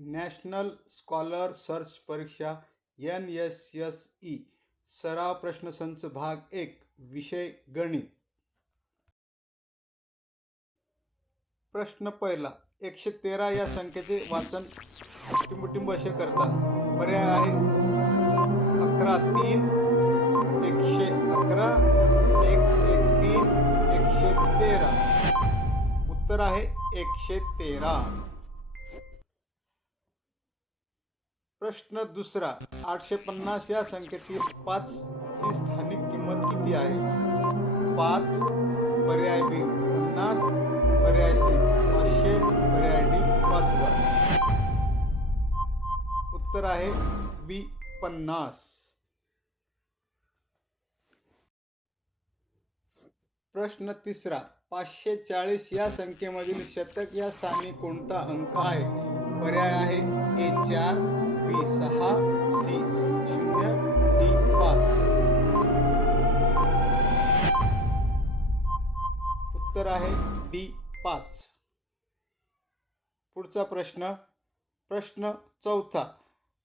National scholar search परीक्षा NSSE सराव प्रश्नसंच भाग 1 विषय गणित. प्रश्न पहिला. 113 या संख्येचे वाचन टिंबटिंब असे करतात. पर्याय आहे 11 3 111 113 113. उत्तर आहे 113. प्रश्न दुसरा. 850 या संख्येतील 5 ची स्थानिक किंमत किती आहे? 5, पर्याय बी 50, पर्याय सी 500, पर्याय डी 5000. उत्तर आहे बी 50. प्रश्न तिसरा. 540 या संख्येमधील शतक या स्थानी कोणता अंक आहे? पर्याय आहे ए 4, बी 6, सी 0, डी 5. उत्तर आहे डी 5. पुढचा प्रश्न. प्रश्न चौथा.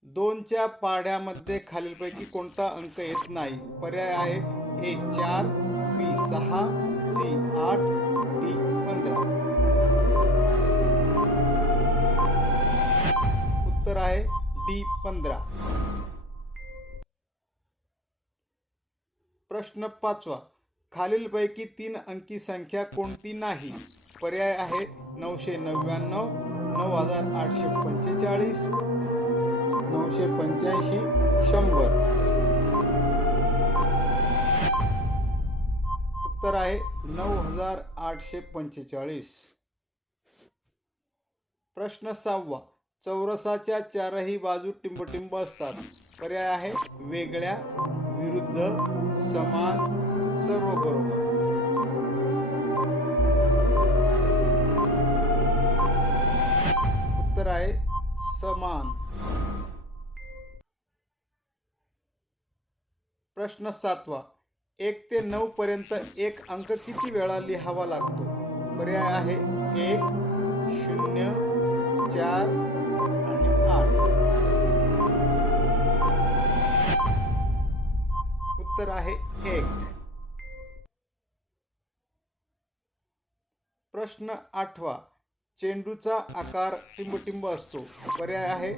2च्या पाढ्यामध्ये खालीलपैकी कोणता अंक येत नाही? पर्याय आहे ए 4, बी 6, सी 8, डी 15. उत्तर आहे डी 15. प्रश्न पाचवा. खालीलपैकी 3 अंकी संख्या कोणती नाही? पर्याय आहे 999, 9845, 985, 100. उत्तर आहे 9845. प्रश्न 6वा. चौरसाच्या चारही बाजू टिंबटिंब असतात. पर्याय आहे वेगळ्या, विरुद्ध, समान, सर्व बरोबर. उत्तर आहे समान. प्रश्न 7वा. 1 ते 9 पर्यंत एक अंक किती वेळा लिहावा लागतो? पर्याय आहे 1, 0, 4 आणि 8. उत्तर आहे 1. प्रश्न 8वा. चेंडूचा आकार टिंबटिंब असतो. पर्याय आहे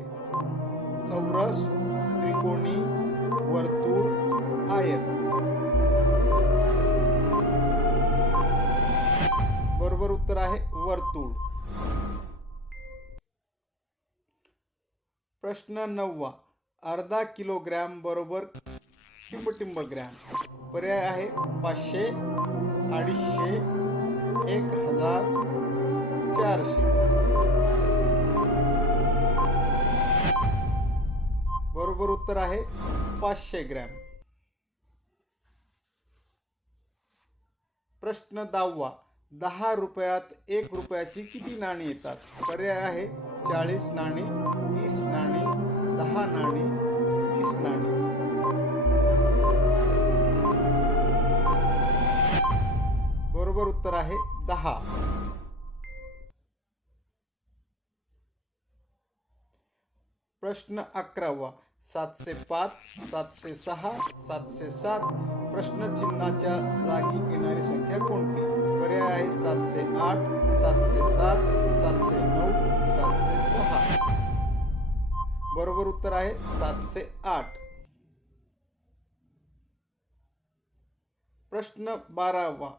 चौरस, त्रिकोणी, वर्तुळ, आयत. बरोबर उत्तर आहे वर्तुळ. प्रश्न 9वा. अर्धा किलोग्रॅम बरोबर टिंबटिंब ग्रॅम. पर्याय आहे 500, 250, 1000, 400. बरोबर उत्तर आहे 500 ग्रॅम. प्रश्न 10वा. 10 रुपयात 1 रुपयाची किती नाणी येतात? पर्याय आहे 40 नाणी, 30 नाणी, 10 नाणी, 20 नाणी. बरोबर उत्तर आहे 10. प्रश्न 11वा. 705, 706, 707. प्रश्न चिन्हाच्या जागी येणारी संख्या कोणती? पर्याय आहे 708, 707, 709, 706. बरोबर उत्तर आहे 708. प्रश्न 12वा.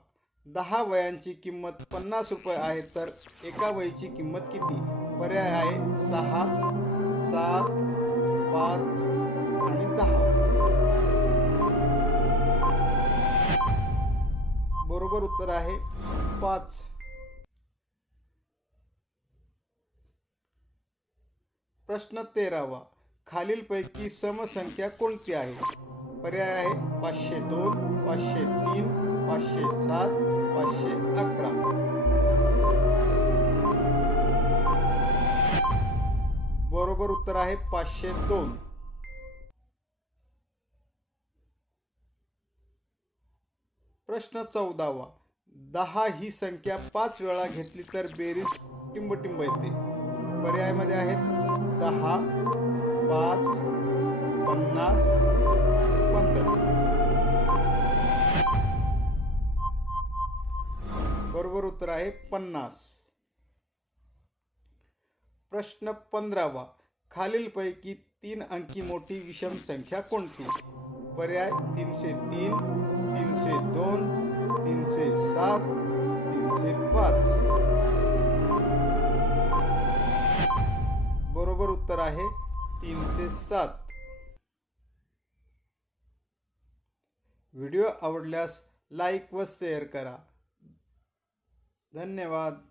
10 वयांची किंमत 50 रुपये आहे तर एका वहीची किंमत किती? पर्याय आहे 6, 7, 5 आणि 10. बरोबर उत्तर आहे 5. प्रश्न 13वा. खालीलपैकी समसंख्या कोणती आहे? पर्याय आहे 502, 503, 507, 511. बरोबर उत्तर आहे 502. प्रश्न 14वा. 10 ही संख्या 5 वेळा घेतली तर बेरीज टिंबटिंब येते. पर्यायामध्ये आहेत 10, 5, 50, 15. बरोबर उत्तर आहे 50. प्रश्न 15वा. खालीलपैकी 3 अंकी मोठी विषम संख्या कोणती? पर्याय 303, 302, 307, 305. बरोबर उत्तर आहे 307. व्हिडिओ आवडल्यास लाईक व शेअर करा. धन्यवाद.